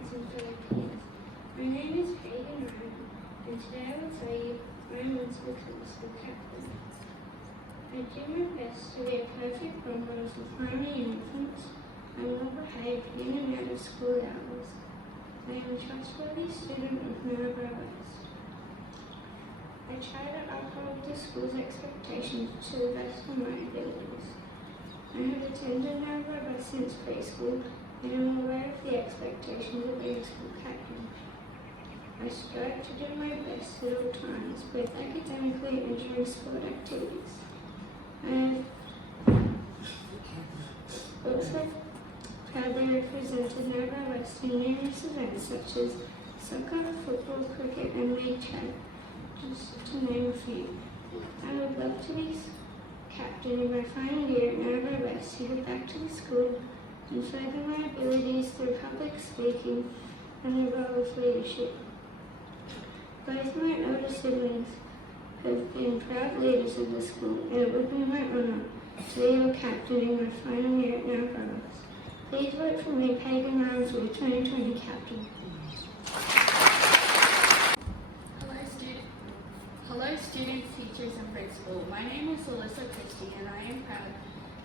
parents and fellow peers. My name is Pagan Ryan, and today I will tell you why I want to become a school captain. I do my best to be a perfect role model for primary infants. I'm well behaved in and out of school hours. I am a trustworthy student of Narrabri West. I try to uphold the school's expectations to the best of my abilities. I have attended Narrabri West since preschool and am aware of the expectations of being a school captain. I strive to do my best at all times, both academically and during sport activities. I have also proudly represented Narrabri West in numerous events such as soccer, football, cricket and league tag, just to name a few. I would love to be captain in my final year at Narrabri West to give back to the school and further my abilities through public speaking and the role of leadership. Both my older siblings have been proud leaders of the school, and it would be my honour to be your captain in my final year at Narrabri West. Please vote for me, Pagan Ryan, for the 2020 captain. Hello students, teachers and principal. My name is Alyssa Christie and I am proud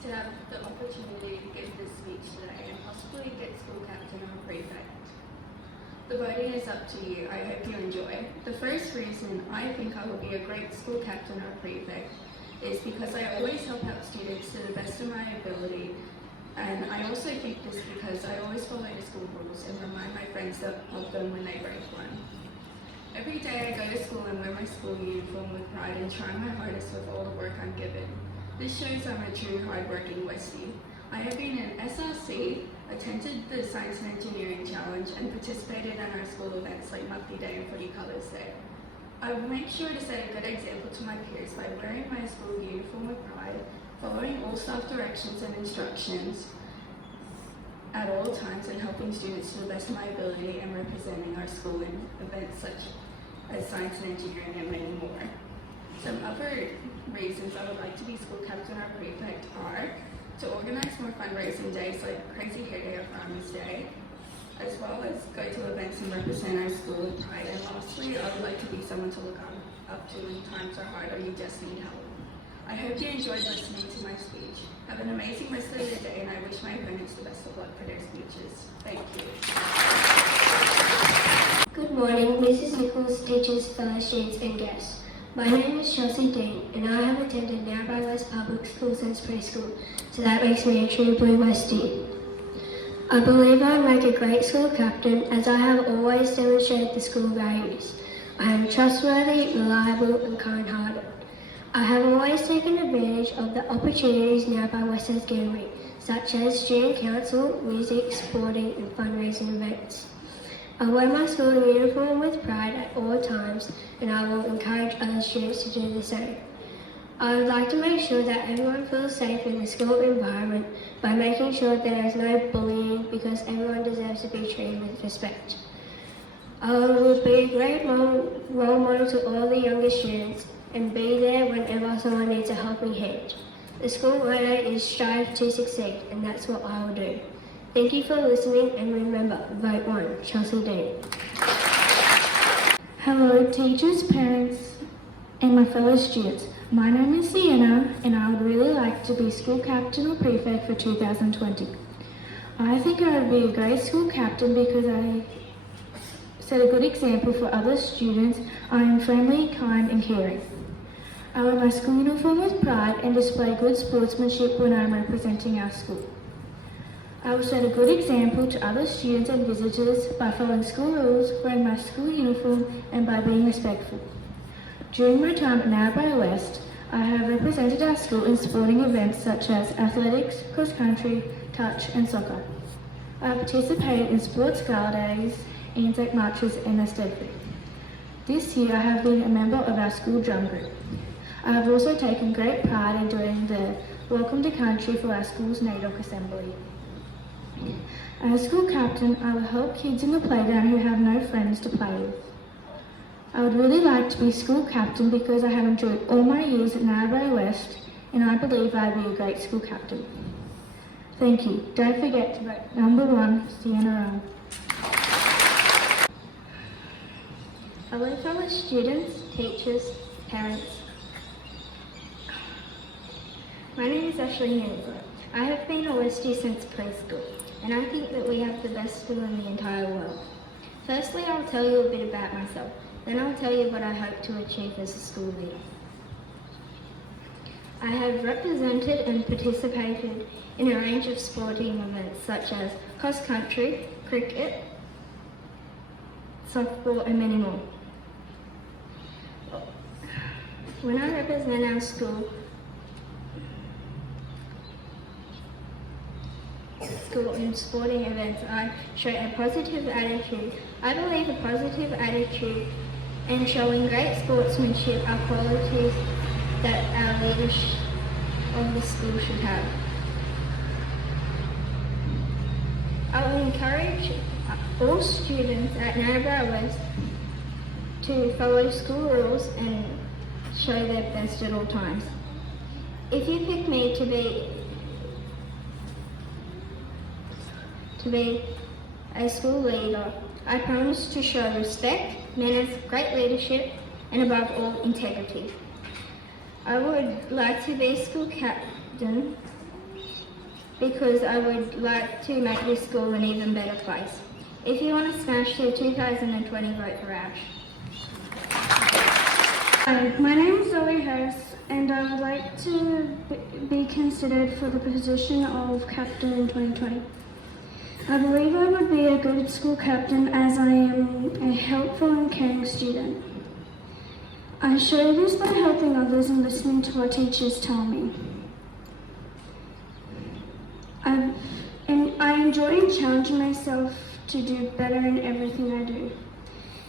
to have the opportunity to give this speech today and possibly get school captain or prefect. The voting is up to you. I hope you enjoy. The first reason I think I will be a great school captain or prefect is because I always help out students to the best of my ability, and I also think this because I always follow the school rules and remind my friends of them when they break one. Every day I go to school and wear my school uniform with pride and try my hardest with all the work I'm given. This shows I'm a true hard-working Westie. I have been in SRC, attended the Science and Engineering Challenge and participated in our school events like Monthly Day and Footy Colours Day. I will make sure to set a good example to my peers by wearing my school uniform with pride, following all staff directions and instructions at all times and helping students to the best of my ability and representing our school in events such as Science and Engineering and many more. Some other reasons I would like to be school captain or prefect are to organise more fundraising days like Crazy Hair Day or Farmers Day, as well as go to events and represent our school with pride. And lastly, I would like to be someone to look up to when times are hard or you just need help. I hope you enjoyed listening to my speech. Have an amazing rest of the day and I wish my opponents the best of luck for their speeches. Thank you. Good morning, Mrs. Nichols, teachers, fellow students and guests. My name is Chelsea Dean and I have attended Narrabri West Public School since preschool, so that makes me a true blue Westie. I believe I make a great school captain as I have always demonstrated the school values. I am trustworthy, reliable and kind-hearted. I have always taken advantage of the opportunities Narrabri West has given me, such as student council, music, sporting and fundraising events. I wear my school uniform with pride at all times and I will encourage other students to do the same. I would like to make sure that everyone feels safe in the school environment by making sure there is no bullying because everyone deserves to be treated with respect. I will be a great role model to all the younger students and be there whenever someone needs a helping hand. The school motto is strive to succeed, and that's what I will do. Thank you for listening, and remember, vote 1, Chelsea Dean. Hello teachers, parents and my fellow students. My name is Sienna and I would really like to be school captain or prefect for 2020. I think I would be a great school captain because I set a good example for other students. I am friendly, kind and caring. I wear my school uniform with pride and display good sportsmanship when I am representing our school. I will set a good example to other students and visitors by following school rules, wearing my school uniform and by being respectful. During my time at Narrabri West, I have represented our school in sporting events such as athletics, cross country, touch and soccer. I have participated in sports gala days, Anzac marches and Estedford. This year I have been a member of our school drum group. I have also taken great pride in doing the Welcome to Country for our school's NAIDOC assembly. As school captain, I will help kids in the playground who have no friends to play with. I would really like to be school captain because I have enjoyed all my years at Narrabri West and I believe I'd be a great school captain. Thank you. Don't forget to vote number 1, Sienna Ryan. Hello fellow students, teachers, parents. My name is Ashley Hansler. I have been a Westie since preschool, and I think that we have the best school in the entire world. Firstly, I'll tell you a bit about myself, then I'll tell you what I hope to achieve as a school leader. I have represented and participated in a range of sporting events such as cross country, cricket, softball and many more. When I represent our school in sporting events, I show a positive attitude. I believe a positive attitude and showing great sportsmanship are qualities that our leaders of the school should have. I will encourage all students at Narrabri West to follow school rules and show their best at all times. If you pick me to be a school leader, I promise to show respect, manners, great leadership, and above all, integrity. I would like to be school captain because I would like to make this school an even better place. If you want to smash the 2020, vote for Ash. Hi, my name is Zoe Harris, and I would like to be considered for the position of captain in 2020. I believe I would be a good school captain as I am a helpful and caring student. I show this by helping others and listening to what teachers tell me. I enjoy challenging myself to do better in everything I do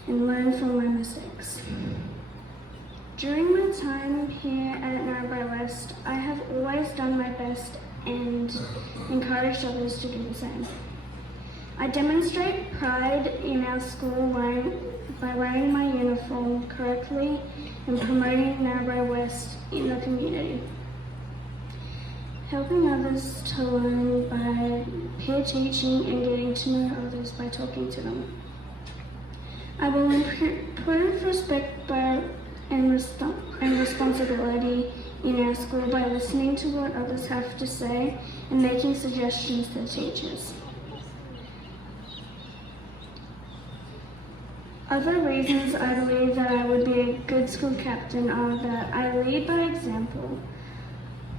and learn from my mistakes. During my time here at Narrabri West, I have always done my best and encouraged others to do the same. I demonstrate pride in our school by wearing my uniform correctly and promoting Narrabri West in the community. Helping others to learn by peer teaching and getting to know others by talking to them. I will improve respect and responsibility in our school by listening to what others have to say and making suggestions to the teachers. Other reasons I believe that I would be a good school captain are that I lead by example.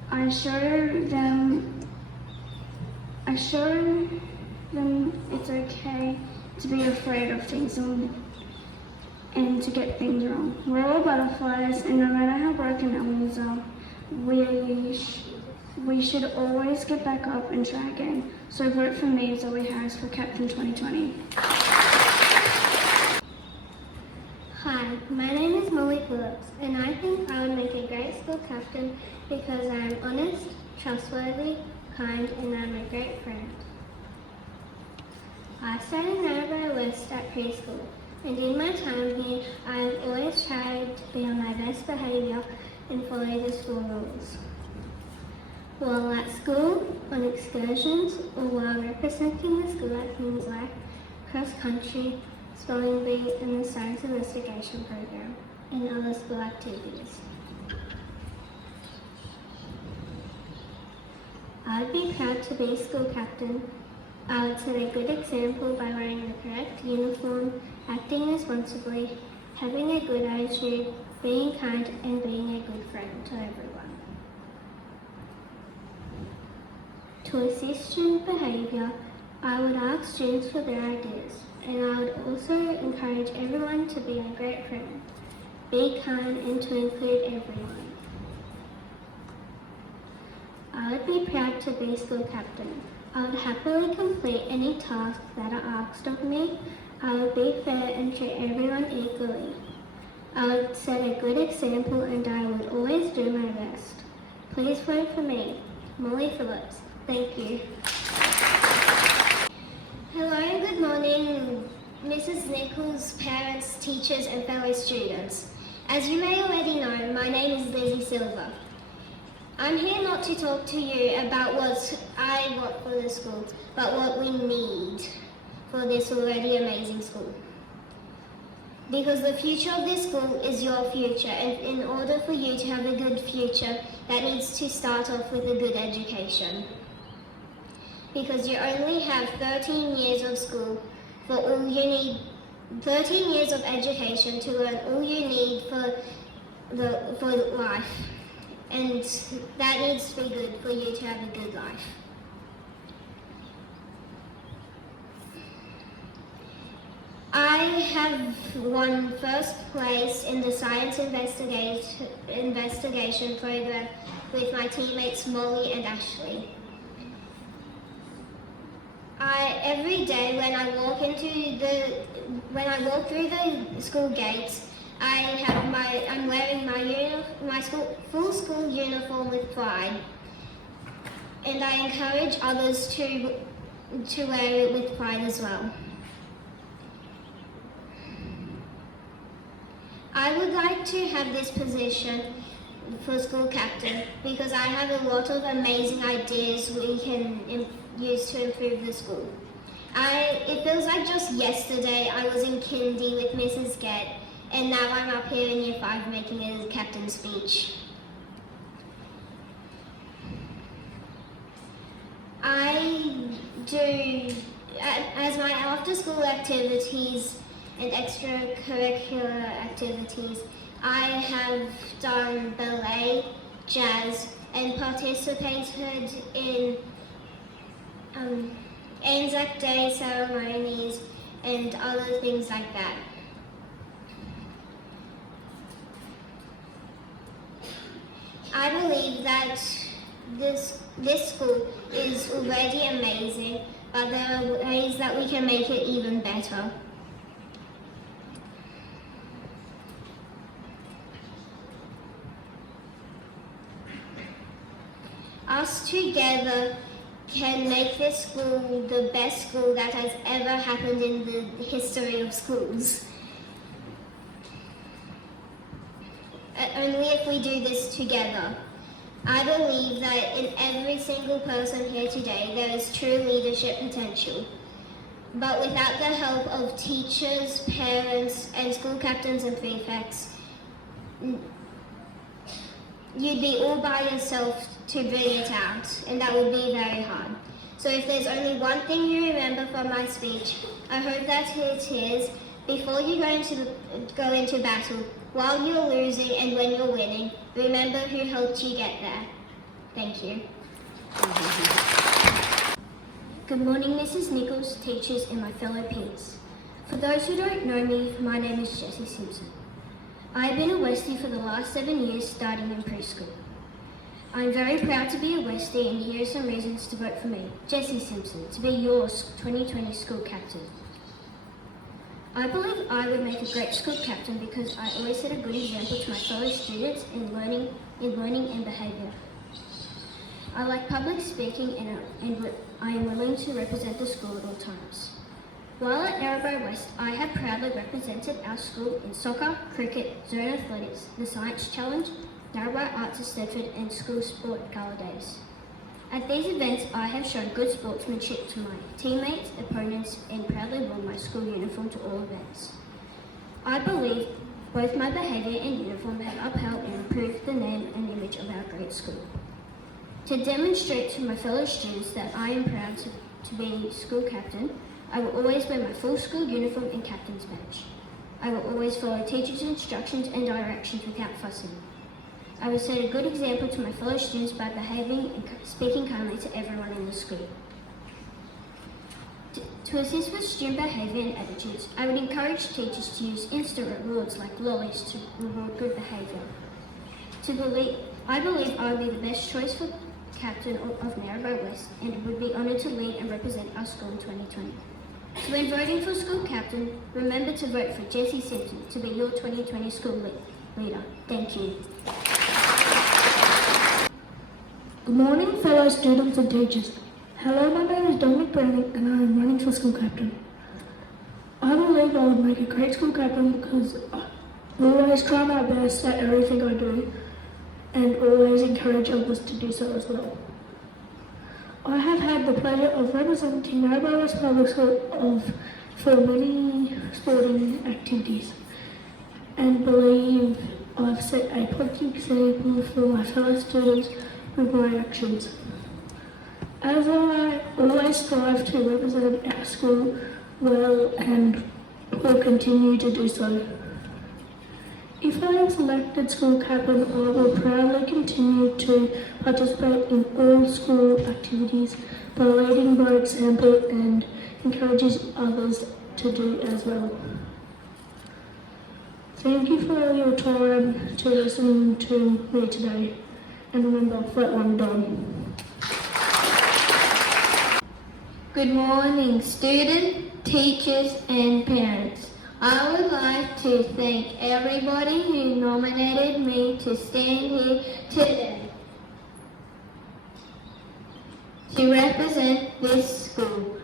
I show them it's okay to be afraid of things and to get things wrong. We're all butterflies, and no matter how broken our wings are, we should always get back up and try again. So vote for me, Zoe Harris, for Captain 2020. Hi, my name is Molly Phillips, and I think I would make a great school captain because I am honest, trustworthy, kind, and I'm a great friend. I started Narrabri West at preschool, and in my time here, I have always tried to be on my best behaviour and follow the school rules. While at school, on excursions, or while representing the school at things like cross-country, spelling bee, and the science investigation program, and other school activities. I would be proud to be school captain. I would set a good example by wearing the correct uniform, acting responsibly, having a good attitude, being kind, and being a good friend to everyone. To assist student behaviour, I would ask students for their ideas, and I would also encourage everyone to be a great friend, be kind, and to include everyone. I would be proud to be school captain. I would happily complete any tasks that are asked of me. I would be fair and treat everyone equally. I would set a good example and I would always do my best. Please vote for me, Molly Phillips. Thank you. Hello, good morning, Mrs. Nichols, parents, teachers and fellow students. As you may already know, my name is Lizzie Silver. I'm here not to talk to you about what I want for the school, but what we need for this already amazing school. because the future of this school is your future, and in order for you to have a good future, that needs to start off with a good education. Because you only have 13 years of school for all you need, 13 years of education to learn all you need for life, and that needs to be good for you to have a good life. I have won first place in the science investigation program with my teammates Molly and Ashley. Every day when I walk through the school gates, I'm wearing my full school uniform with pride, and I encourage others to wear it with pride as well. I would like to have this position for school captain because I have a lot of amazing ideas we can use to improve the school. It feels like just yesterday I was in kindy with Mrs. Gett, and now I'm up here in Year 5 making a captain's speech. As my after-school activities and extracurricular activities, I have done ballet, jazz, and participated in Anzac Day ceremonies and other things like that. I believe that this school is already amazing, but there are ways that we can make it even better. Us together can make this school the best school that has ever happened in the history of schools. Only if we do this together. I believe that in every single person here today there is true leadership potential. But without the help of teachers, parents, and school captains and prefects, you'd be all by yourself to bring it out, and that would be very hard. So if there's only one thing you remember from my speech, I hope that it is, before you go into battle, while you're losing and when you're winning, remember who helped you get there. Thank you. Good morning, Mrs. Nichols, teachers, and my fellow peers. For those who don't know me, my name is Jessie Simpson. I have been a Westie for the last 7 years, starting in preschool. I am very proud to be a Westie, and here are some reasons to vote for me, Jessie Simpson, to be your 2020 school captain. I believe I would make a great school captain because I always set a good example to my fellow students in learning and behaviour. I like public speaking and I am willing to represent the school at all times. While at Narrabri West, I have proudly represented our school in soccer, cricket, zone athletics, the science challenge, Narrabri Arts at Stedford, and school sport gala days. At these events, I have shown good sportsmanship to my teammates, opponents, and proudly worn my school uniform to all events. I believe both my behaviour and uniform have upheld and improved the name and image of our great school. To demonstrate to my fellow students that I am proud to be school captain, I will always wear my full school uniform and captain's badge. I will always follow teachers' instructions and directions without fussing. I will set a good example to my fellow students by behaving and speaking kindly to everyone in the school. To assist with student behaviour and attitudes, I would encourage teachers to use instant rewards like lollies to reward good behaviour. I believe I will be the best choice for captain of Narrabri West and would be honoured to lead and represent our school in 2020. So when voting for school captain, remember to vote for Jessie Simpson to be your 2020 school leader. Thank you. Good morning, fellow students and teachers. Hello, my name is Dominic Browning and I am running for school captain. I believe I would make a great school captain because I always try my best at everything I do and always encourage others to do so as well. I have had the pleasure of representing Narrabri West Public School for many sporting activities. and believe I've set a positive example for my fellow students with my actions. As I always strive to represent our school well and will continue to do so. If I am selected school captain, I will proudly continue to participate in all school activities by leading by example and encourages others to do as well. Thank you for your time to listen to me today, and remember, flat one done. Good morning, students, teachers and parents. I would like to thank everybody who nominated me to stand here today to represent this school.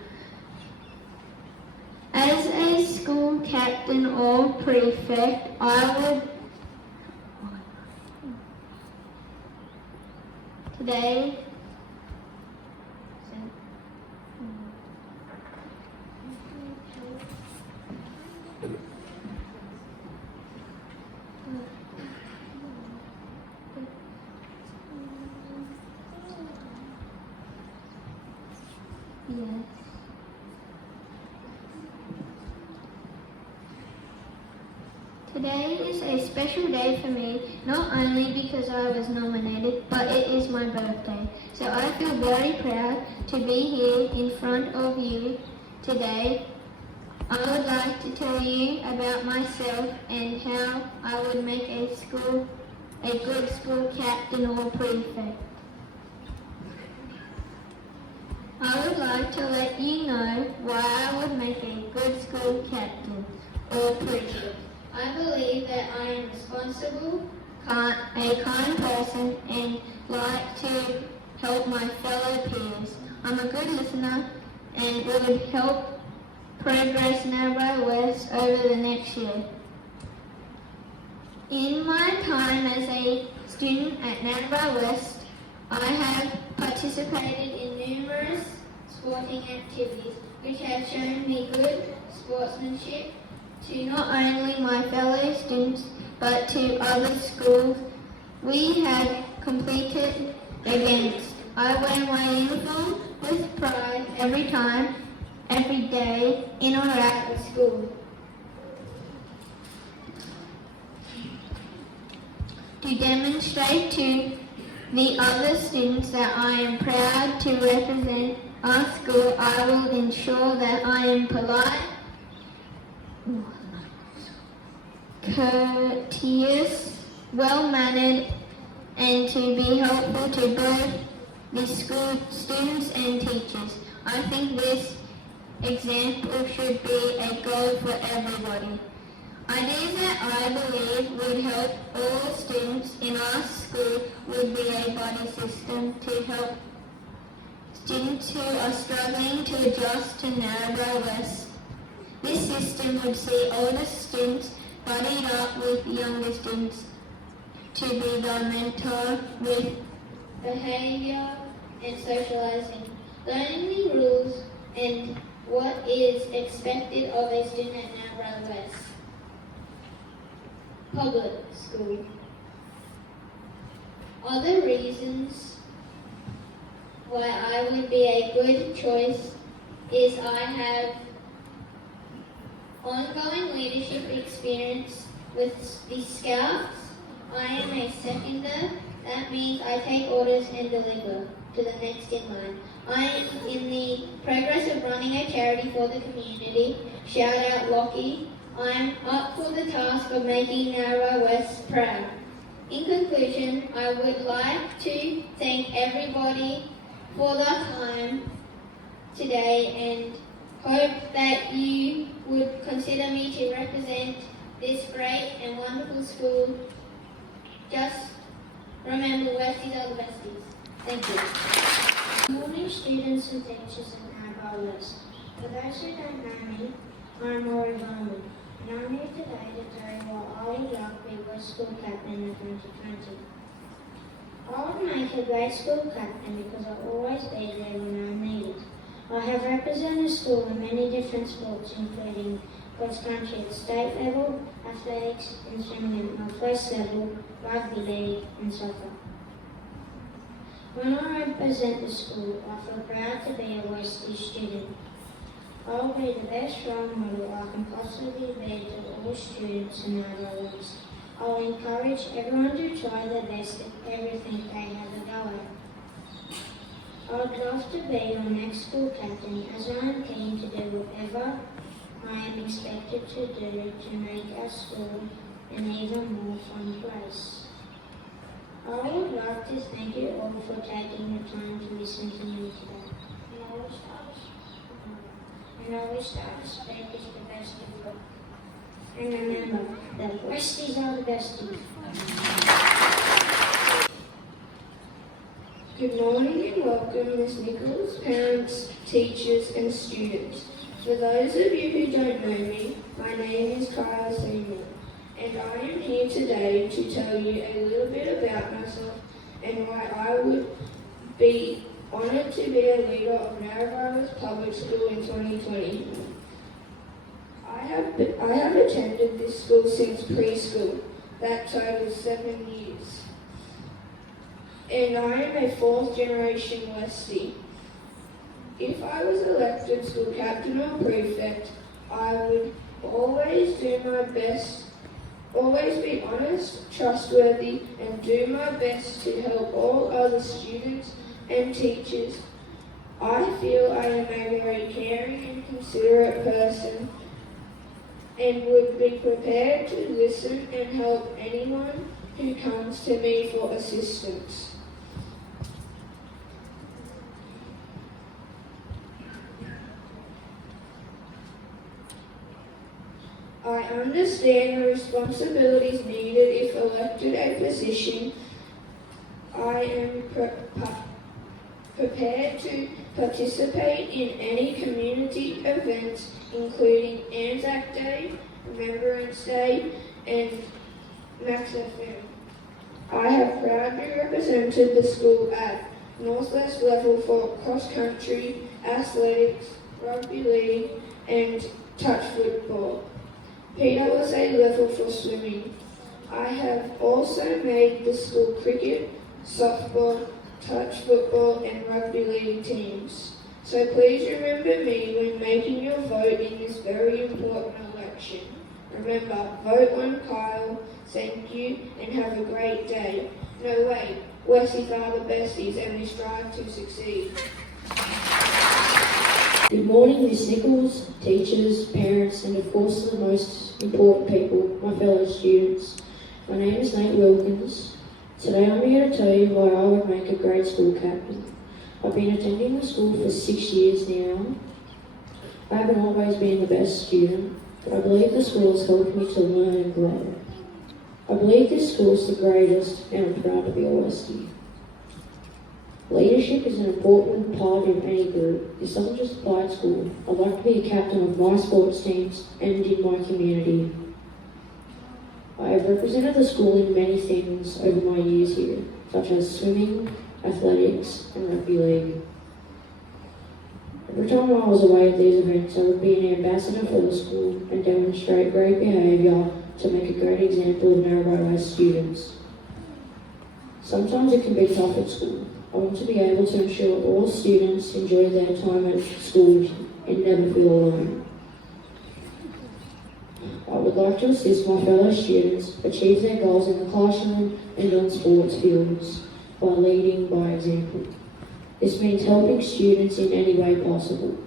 As a school captain or prefect, I would today Yes. Today is a special day for me, not only because I was nominated, but it is my birthday. So I feel very proud to be here in front of you today. I would like to tell you about myself and how I would make a good school captain or prefect. I would like to let you know why I would make a good school captain or prefect. I believe that I am responsible, a kind person, and like to help my fellow peers. I'm a good listener and would help progress Narrabri West over the next year. In my time as a student at Narrabri West, I have participated in numerous sporting activities which have shown me good sportsmanship to not only my fellow students but to other schools we have competed against. I wear my uniform with pride every day in or out of school. To demonstrate to the other students that I am proud to represent our school, I will ensure that I am polite, courteous, well-mannered, and to be helpful to both the school students and teachers. I think this example should be a goal for everybody. Ideas that I believe would help all students in our school would be a buddy system to help students who are struggling to adjust to Narrabri West. This system would see older students buddied up with younger students to be the mentor with behaviour and socialising, learning the rules and what is expected of a student at Narrabri West Public School. Other reasons why I would be a good choice is I have ongoing leadership experience with the Scouts. I am a seconder. That means I take orders and deliver to the next in line. I am in the progress of running a charity for the community. Shout out Lockie. I am up for the task of making Narrabri West proud. In conclusion, I would like to thank everybody for their time today and hope that you would consider me to represent this great and wonderful school. Just remember, Westies are the besties. Thank you. Good morning, students and teachers in Narrabri West. For those who don't know me, I'm Rory Bowman, and I'm here today to tell you what I would like to be West School Captain in 2020. I would make a great school captain because I'll always be there when I'm needed. I have represented school in many different sports, including cross country at state level, athletics and swimming at northwest level, rugby league and soccer. When I represent the school, I feel proud to be a Westie student. I will be the best role model I can possibly be to all students in Narrabri West. I will encourage everyone to try their best at everything they have a go at. I would love to be your next school captain, as I am keen to do whatever I am expected to do to make our school an even more fun place. I would like to thank you all for taking the time to listen to me today. And I wish that I speak is the best of all. And remember that Westies are the besties. Good morning and welcome, Ms. Nichols, parents, teachers and students. For those of you who don't know me, my name is Kyle Seymour, and I am here today to tell you a little bit about myself and why I would be honoured to be a leader of Narrabri West Public School in 2020. I have attended this school since preschool, that totals 7 years. And I am a 4th generation Westie. If I was elected school captain or prefect, I would always do my best, always be honest, trustworthy, and do my best to help all other students and teachers. I feel I am a very caring and considerate person and would be prepared to listen and help anyone who comes to me for assistance. I understand the responsibilities needed if elected a position. I am prepared to participate in any community events, including Anzac Day, Remembrance Day, and Max FM. I have proudly represented the school at Northwest level for cross country, athletics, rugby league, and touch football. PWSA level for swimming. I have also made the school cricket, softball, touch football and rugby league teams. So please remember me when making your vote in this very important election. Remember, vote on Kyle. Thank you and have a great day. No wait, Westies are the besties and we strive to succeed. Good morning, Miss Nichols, teachers, parents, and of course the most important people, my fellow students. My name is Nate Wilkins. Today I'm here to tell you why I would make a great school captain. I've been attending the school for 6 years now. I haven't always been the best student, but I believe the school has helped me to learn and grow. I believe this school is the greatest and I'm proud to be a Westie. Leadership is an important part of any group. This doesn't just apply at school. I'd like to be a captain of my sports teams and in my community. I have represented the school in many things over my years here, such as swimming, athletics, and rugby league. Every time I was away at these events, I would be an ambassador for the school and demonstrate great behaviour to make a great example of Narrabri West students. Sometimes it can be tough at school. I want to be able to ensure all students enjoy their time at school and never feel alone. I would like to assist my fellow students achieve their goals in the classroom and on sports fields by leading by example. This means helping students in any way possible.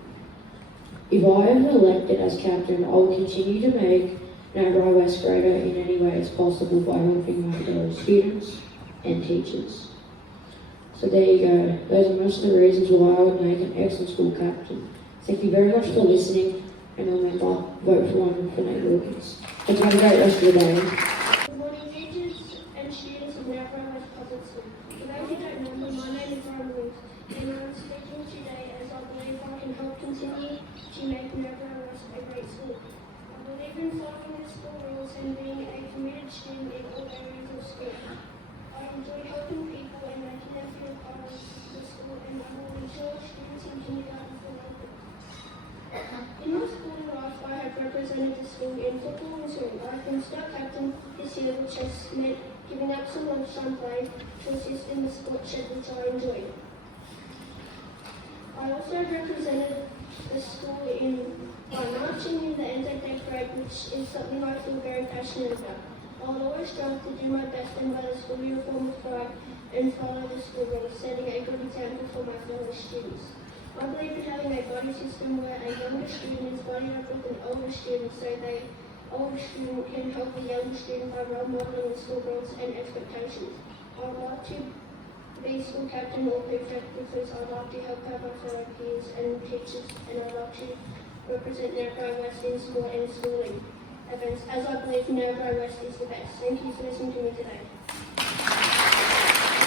If I am elected as captain, I will continue to make Narrabri West greater in any way as possible by helping my fellow students and teachers. So there you go. Those are most of the reasons why I would make an excellent school captain. Thank you very much for listening, and remember, vote for one for Nate Wilkins. Have a great rest of the day. Good morning, teachers and students of Narrabri West Public School. For those who don't know me, my name is Narrabri West, and I'm speaking today as I believe I can help continue to make Narrabri West a great school. I believe in following the school rules and being a committed student in all areas of school. I enjoy helping people and making them feel part of the school, and I will ensure students in kindergarten feel welcome. In my school life, I have represented represented the school in football and swimming. I've been scout captain this year, which has meant giving up some lunchtime play to assist in the sport shed, which I enjoy. I also represented the school by marching in the Anzac Day parade, which is something I feel very passionate about. I'll always strive to do my best and wear the school uniform with pride and follow the school rules, setting a good example for my fellow students. I believe in having a buddy system where a younger student is buddied up with an older student so the older student can help the younger student by role modeling the school rules and expectations. I would like to be school captain or prefect because I'd like to help out my fellow peers and teachers, and I'd like to represent Narrabri West in sport and schooling events, as I believe Narrabri West is the best. Thank you for listening to me today.